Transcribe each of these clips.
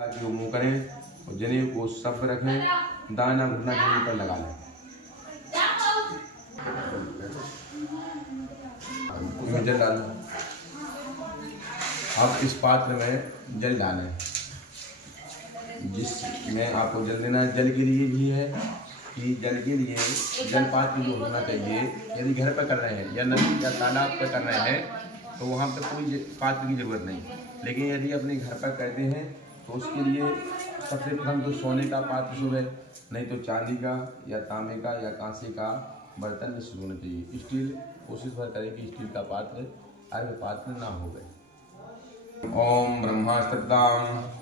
ताकि वो मुँह करें और जनेऊ को सब रखें, दाना घुटना जमीन पर लगा लें। उसमें जल डालो। अब इस पात्र में जल डालें, जिसमें आपको जल देना है। जल के लिए भी है कि जल के लिए जल पात्र जो होना चाहिए। यदि घर पर कर रहे हैं या नदी या तालाब पर कर रहे हैं तो वहाँ पर कोई पात्र की जरूरत नहीं। लेकिन यदि अपने घर पर करते हैं तो उसके लिए सबसे प्रथम तो सोने का पात्र शुभ है, नहीं तो चांदी का या तांबे का या कांसे का बर्तन में शुरू होना चाहिए। स्टील कोशिश भर करें कि स्टील का पात्र अर्घ्य पात्र ना हो गए। ओम ब्रह्मास्त्रतां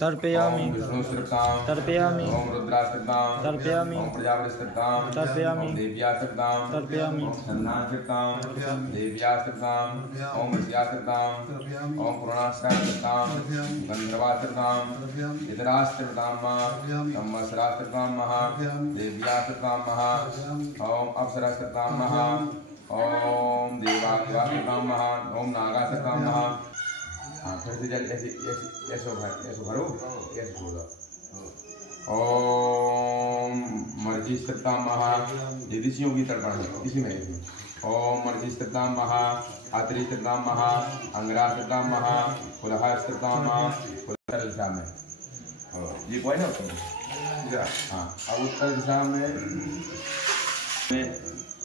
तर्पयामि, ओम विष्णुस्त्रतां तर्पयामि, ओम रुद्रास्त्रतां तर्पयामि, ओम प्रजापतिस्त्रतां तर्पयामि, ओम देव्यास्त्रतां तर्पयामि, ओम छन्नास्त्रतां देव्यास्त्रतां ओम ऋष्यास्त्रतां ओम पुराणास्त्रतां गंधर्वास्त्रतां इतरास्त्रतां तमस्त्रास्त्रतां महा देव्यास्त्रतां महा ओम अप्सरास्त्रतां महा ओम देवास्त्रतां महा ओम नागास्त्रतां महा। हाँ, फिर से जल ऐसे भरो, ऐसे छोड़ दो। ओम मर्जिस्त्रतां महा, ये ऋषियों की तर्पण है, इसी में ओम मर्जिस्त्रतां महा, अत्रिस्त्रतां महा, अंगरास्त्रतां महा, कुलहास्त्रतां महा, उत्तर दिशा में ये कोई ना उत्तर। हाँ, अब उत्तर दिशा में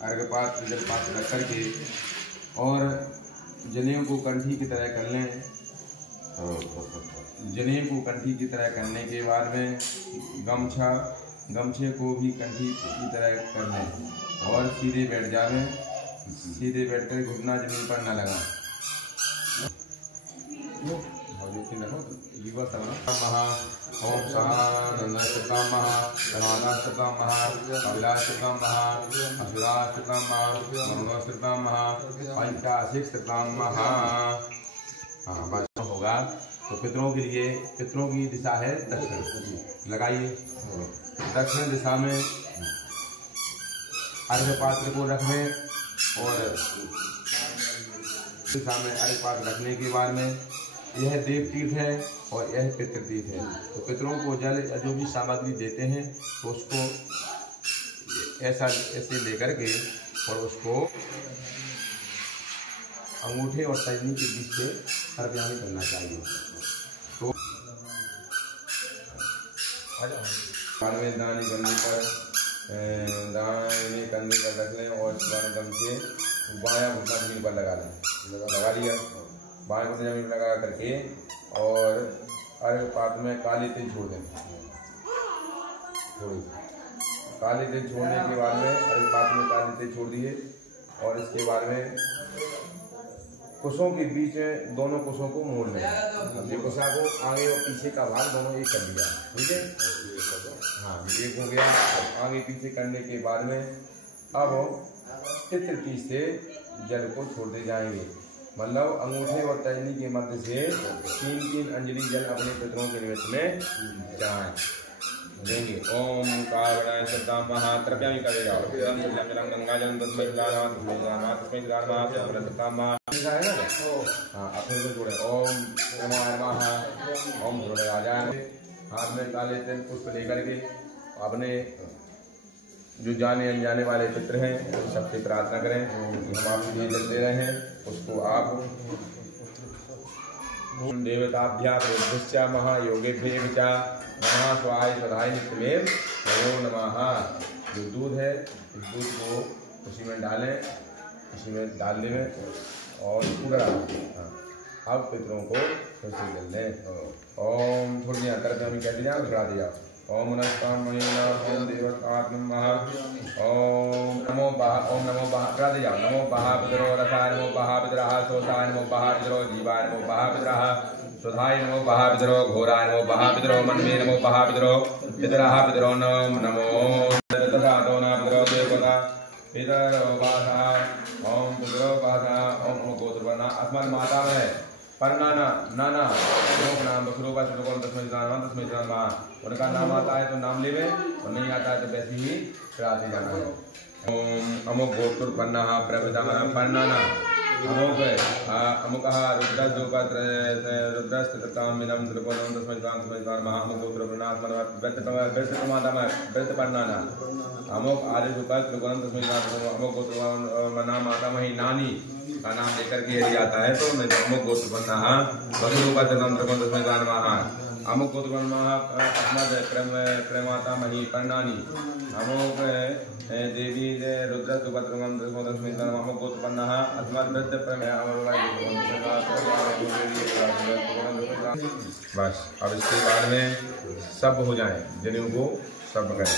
अर्घ्य पात्र जल पात्र रख करके और जनेऊ को कंठी की तरह कर लें। जनेऊ को कंठी की तरह करने के बाद में गमछे को भी कंठी की तरह कर लें और सीधे बैठ जावें। सीधे बैठकर घुटना जमीन पर न लगा। महा ओम शानंदस्त्रतां महा, धर्मादास्त्रतां महा, कपिलास्त्रतां महा, असुरास्त्रतां महा, मरुणस्त्रतां महा, पंचाशीस्त्रतां महा। हाँ, बस होगा। तो पितरों के लिए पितरों की दिशा है दक्षिण, लगाइए। दक्षिण दिशा में अर्घ्य पात्र को रखें और दिशा में अर्घ्य पात्र रखने के बाद में यह देव तीर्थ है और यह पितृ तीर्थ है। तो पितरों को जल जो भी सामग्री देते हैं तो उसको ऐसे लेकर के और उसको अंगूठे और तर्जनी के बीच से तर्पयामि करना चाहिए। तो दानी करने पर रख लें और दम से बायां घुटना जमीन पर लगा लें। लगा लिया, बाएं घुटने जमीन लगा करके और अर्घ्य पात्र में काली तिल छोड़ दें। थोड़ी काली तिल छोड़ने के बाद में अर्घ्य पात्र में काली तिल छोड़ दिए और इसके बाद में कुशों के बीच में दोनों कुशों को मोड़ लें। ये कुशा को आगे और पीछे का भाग दोनों एक कर दिया, ठीक है। हाँ, एक हो गया। आगे पीछे करने के बाद में अब पितृ से जल को छोड़ते जाएंगे। मतलब अंगूठे और तर्जनी के मध्य से 3-3 अंजलि जल अपने पितरों के निमित्त में चढ़ाएं देंगे। ओम कावणाय सद्दां महा, तर्पयामि करेगा। गंगा जल तस्मै हाँ, अपने से जोड़े। ओम नमः नमः, ओम राजाय। हाथ में काले तिल पुष्प लेकर के अपने जो जाने अनजाने वाले पितृ हैं सबसे प्रार्थना करें। हम आपको ये जल दे रहे हैं, उसको आप देवताभ्या प्रवृद्धिश्च महायोगेभ्यः च नमः स्वाहाय स्वधाय नित्यमेव नमो नमः। जो दूध है इस दूध को उसी में डालें, इसी में डाल दें और पूरा अब पितरों को फिर से जल दें। ओम थोड़ी देर तरफ हमें कह दिया घुरा दिया। ओम नमस्कार ओम देवतात्म महा ओम नमो घुरा दिया। नमो महापितरो रसाय नमो महापितरः सोताय नमो महापितरो जीवाय नमो महापितरः सुधाय नमो महापितरो घोराय नमो महापितरो मन्मे नमो महापितरो पितरः पितरो नमो तथातो न पितरो देवता पितरो वासा ओम पितरो वासा ओम गोत्रवर्णा अस्मत् माता में परनाना नाना लोक नाम बखरूबा चुटकोल तस्मै जानमा। उनका नाम आता है तो नाम लेवे और नहीं आता है तो वैसे ही फिर आते जाना है। ओम अमो गोत्र पन्ना प्रभुदामना परनाना अमुकः रुद्रस्थिततामिदं त्रिपुरं तस्मै स्वाहा महामुखोत्रप्रणात्मनवृत्तमातामह अमुक आर्य सुपर त्रिपुरं तस्मै स्वाहा अमुक गोत्रमना मातामही नानी का नाम लेकर के यदि आता है तो मैं अमुक गोत्रपन्ना वसुरूपतम त्रिपुरं तस्मै स्वाहा अमुक गोत्रपन्ना अस्मद क्रमातामही पर्णानी अमुक देवी रुद्रस्थितपत्रं तस्मै स्वाहा अमुक गोत्रपन्ना अस्मद बस। अब इसके बाद में सब हो जाए जनेऊ को सब करें।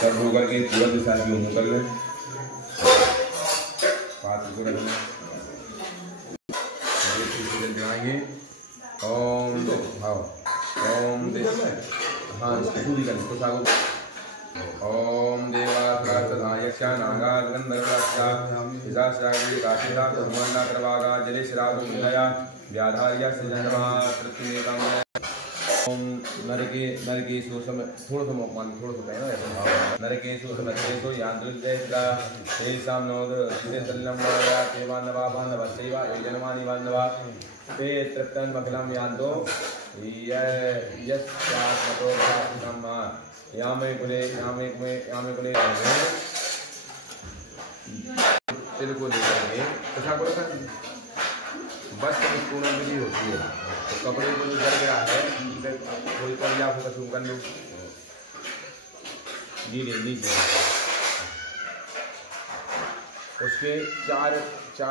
सब हो करके पूरा दिशा की मुँह कर लें, पात्र को रखना गिराएंगे। ओम भाव ओम दे हाँ इसकी पूरी करनी तो सागो ओम देवायक्षा नागागंधर्वाक्षा हिसाश्रावी काशिरा ब्रह्मण्डा प्रभागा जले श्रावो मुदया व्याधार्या सृजनवा पृथ्वीकम ओम नरकेशु समय थोड़ा सा मान थोड़ा सा कहना ऐसा भाव नरकेशु समस्तेषु यांत्रिकैस्रा तेषां नोद सिद्धतल्लं वाया देवान्नवा बान्धवस्यैवा योजनमानि बान्धवा ते तृप्तं मखिलं यान्तो यस्यात्मतो भासनं यामे कुले तिल को लेकर के तथा को रखा बस पूर्ण विधि होती है। तो कपड़े को जो जल गया है थोड़ी पर आप उसका कर लो नीचे उसके चार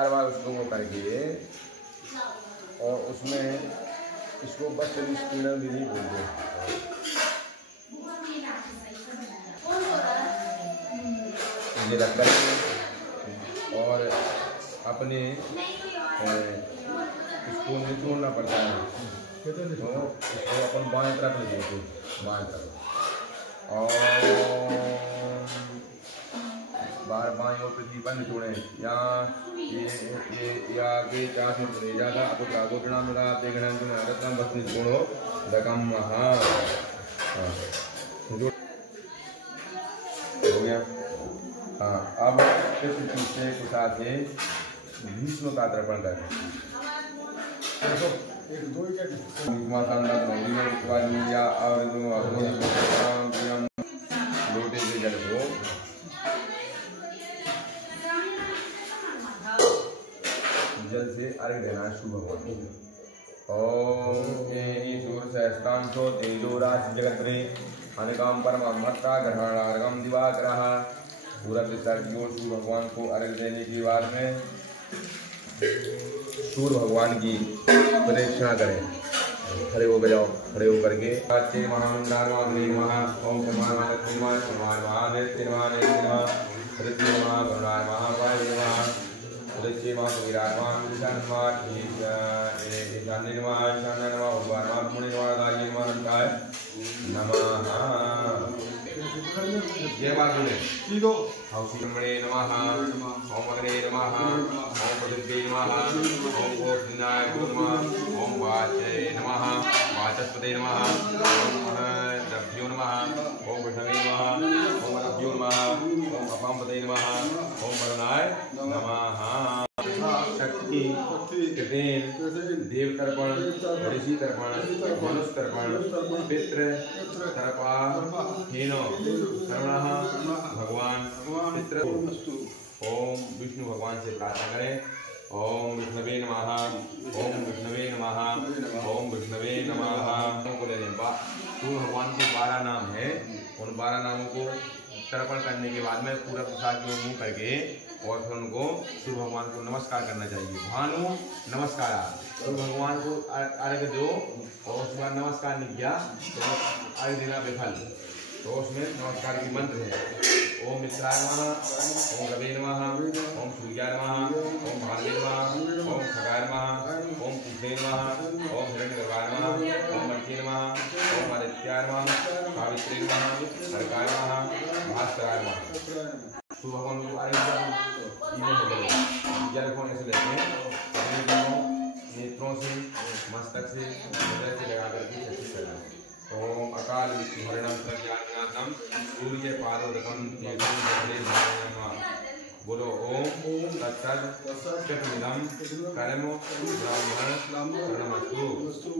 बार उसको करके और उसमें इसको बस पूर्ण विधि बोलते हैं। ये रख करके और अपने इसको निचोड़ना पड़ता है तो इसको अपन बाएं तरफ ले जाते बाएं तरफ और बार बाएं और पृथ्वी पर निचोड़े यहाँ ये आगे चार में ले जाता अब गोटना मिला देखना रत्न बस निचोड़ो रकम हाँ हो गया। हाँ अब कृष्ण पीछे के साथ ही भीष्म का तर्पण करें। लोटे के जल को जल से अर्घ देना शुभ भगवान। ओम सूर्यसहस्रांशो तेजोराशि जगत्रे अनेकाम परम महत्ता ग्रहणार्घम दिवाकरः। पूरा दिशा की ओर सूर्य भगवान को अर्घ देने के बाद में सूर्य भगवान की प्रदक्षिणा करें। खड़े हो जाओ, खड़े होकर के ये बात बोले ब्रह्मणे नमः ओम अग्ने नमः ओम पृथ्वी नमः ओम गोविंदाय नमः ओम वाचये नमः वाचस्पते नमः ओम रभ्यो नमः ओम विष्णवे नमः ओम रभ्यो नमः ओम अपाम्पते नमः ओम वरुणाय नमः। शक्ति कृतेन देव तर्पण ऋषि तर्पण मनुष्य तर्पण पितृ तर्पा हेनो कर्मणः भगवान पितृ। ओम विष्णु भगवान से प्रार्थना करें। ओम विष्णवे नमः ओम विष्णवे नमः ओम विष्णवे नमः को ले लें। सूर्य भगवान के 12 नाम है, उन 12 नामों को तर्पण करने के बाद में पूरा प्रसाद को मुँह करके और फिर उनको सूर्य भगवान को नमस्कार करना चाहिए। भानु नमस्कार सूर्य भगवान को अर्घ दो और उसके बाद नमस्कार नहीं किया तो अर्घ देना विफल। तो उसमें नमस्कार की मंत्र है ओम मित्राय नमः ओम रवे नमः ओम सूर्याय नमः ओम भार्गवे नमः ओम खगाय नमः ओम कुबे नमः ओम हिरण्यगर्भाय नमः ओम मर्त्ये नमः ओम आदित्याय नमः सावित्री नमः अर्काय नमः भास्कराय नमः। सूर्य भगवान को जल खोने से लेते हैं अपने दोनों नेत्रों से मस्तक से हृदय से लगा करके चर्चित करना है। ओम अकाल हरणम प्रज्ञानाथम सूर्य पादोदकम एवं जले नमः। बोलो ओम तत्सदिदं कर्म ब्राह्मण प्रणमस्तु।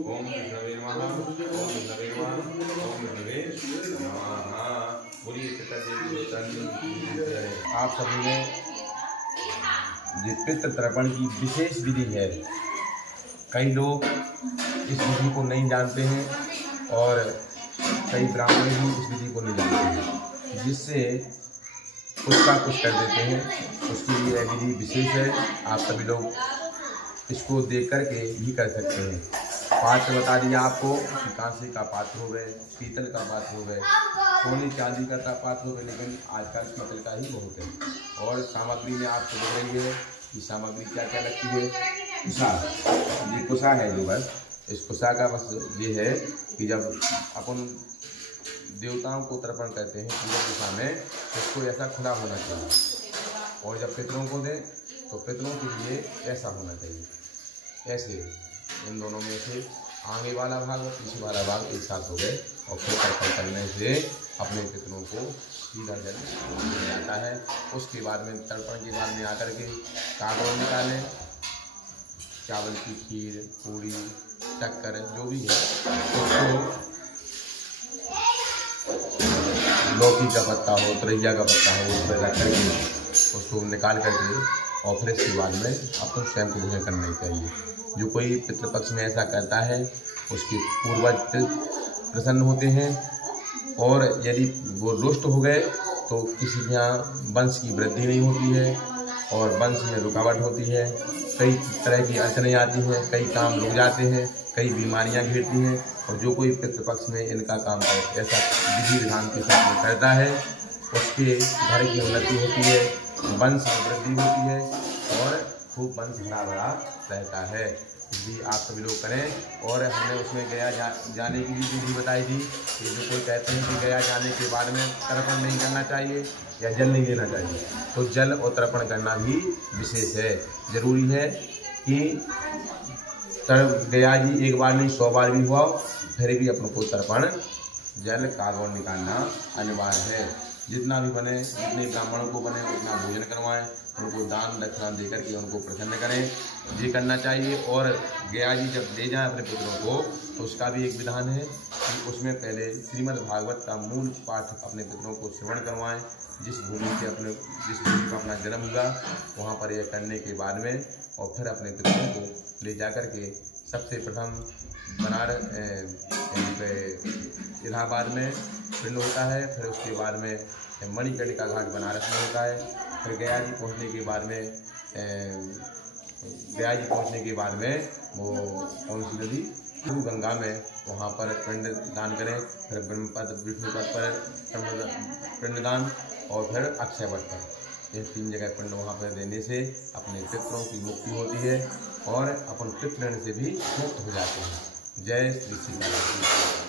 ओम विष्णवे नमः। ओम विष्णवे नमः। ओम विष्णवे नमः। बोलिए पितृदेव। आप सभी ने पितृ तर्पण की विशेष विधि है। कई लोग इस विधि को नहीं जानते हैं और कई ब्राह्मण भी इस विधि को नहीं जानते हैं, जिससे कुछ का कुछ कर देते हैं। उसके लिए यह विधि विशेष है। आप सभी लोग इसको देख कर के भी कर सकते हैं। पात्र बता दिया आपको कि कांसे का पात्र हो गए, पीतल का पात्र हो गए, सोने चांदी का पात्र हो गए, लेकिन आजकल पीतल का ही बहुत है। और सामग्री में आपको दिख रही है कि सामग्री क्या क्या लगती है। कुशा, ये कुशा है जो बस इस कुशा का बस ये है कि जब अपन देवताओं को तर्पण करते हैं पूजा कुशा में, उसको ऐसा खुला होना चाहिए। और जब पितरों को दें तो पितरों के लिए ऐसा होना चाहिए। ऐसे इन दोनों में से आगे वाला भाग और पीछे वाला भाग एक साथ हो गए और फिर तर्पण करने से अपने पितरों को सीधा जल मिल जाता है। उसके बाद में तर्पण के बाद में आकर के कागड़ निकालें, चावल की खीर, पूड़ी, शक्कर जो भी है उसको, लौकी का पत्ता हो, तुरैया का पत्ता हो, उस पर रख करके उसको निकाल करके और फिर इसके बाद में अपन स्वयं को भोजन करना चाहिए। जो कोई पितृपक्ष में ऐसा करता है उसके पूर्वज प्रसन्न होते हैं, और यदि वो रुष्ट हो गए तो किसी के यहाँ वंश की वृद्धि नहीं होती है और वंश में रुकावट होती है। कई तरह की अड़चनें आती हैं, कई काम रुक जाते हैं, कई बीमारियां घेरती हैं। और जो कोई पितृपक्ष में इनका काम ऐसा विधि विधान के साथ में करता है उसके घर की उन्नति होती है, वंश में वृद्धि होती है और खूब वंश हरा भरा रहता है। इसलिए आप सभी लोग करें। और हमने उसमें गया जाने की भी विधि बताई थी कि जो कोई कहते हैं कि गया जाने के बाद में तर्पण नहीं करना चाहिए या जल नहीं लेना चाहिए, तो जल और तर्पण करना भी विशेष है। जरूरी है कि गया जी एक बार नहीं 100 बार भी हुआ फिर भी अपनों को तर्पण जल कागड़ निकालना अनिवार्य है। जितना भी बने, जितने ब्राह्मणों को बने उतना भोजन करवाएं, उनको दान दक्षिणा देकर के उनको प्रसन्न करें, ये करना चाहिए। और गया जी जब ले जाएं अपने पुत्रों को तो उसका भी एक विधान है कि उसमें पहले श्रीमद् भागवत का मूल पाठ अपने पुत्रों को श्रवण करवाएं। जिस भूमि पर अपना जन्म हुआ वहाँ पर यह करने के बाद में और फिर अपने पुत्रों को ले जाकर के सबसे प्रथम इलाहाबाद में पिंड होता है, फिर उसके बाद में मणिकर्णिका घाट बनारस में होता है। फिर गया जी पहुँचने के बाद में वो कौन सी नदी, गुरु गंगा में, वहाँ पर पिंड दान करें। फिर ब्रह्मपद विष्णुपद पर पिंडदान और फिर अक्षयवट पर, ये 3 जगह पिंड वहाँ पर देने से अपने पितरों की मुक्ति होती है और अपन पितृ ऋण से भी मुक्त हो जाते हैं। जय श्री सीताराम।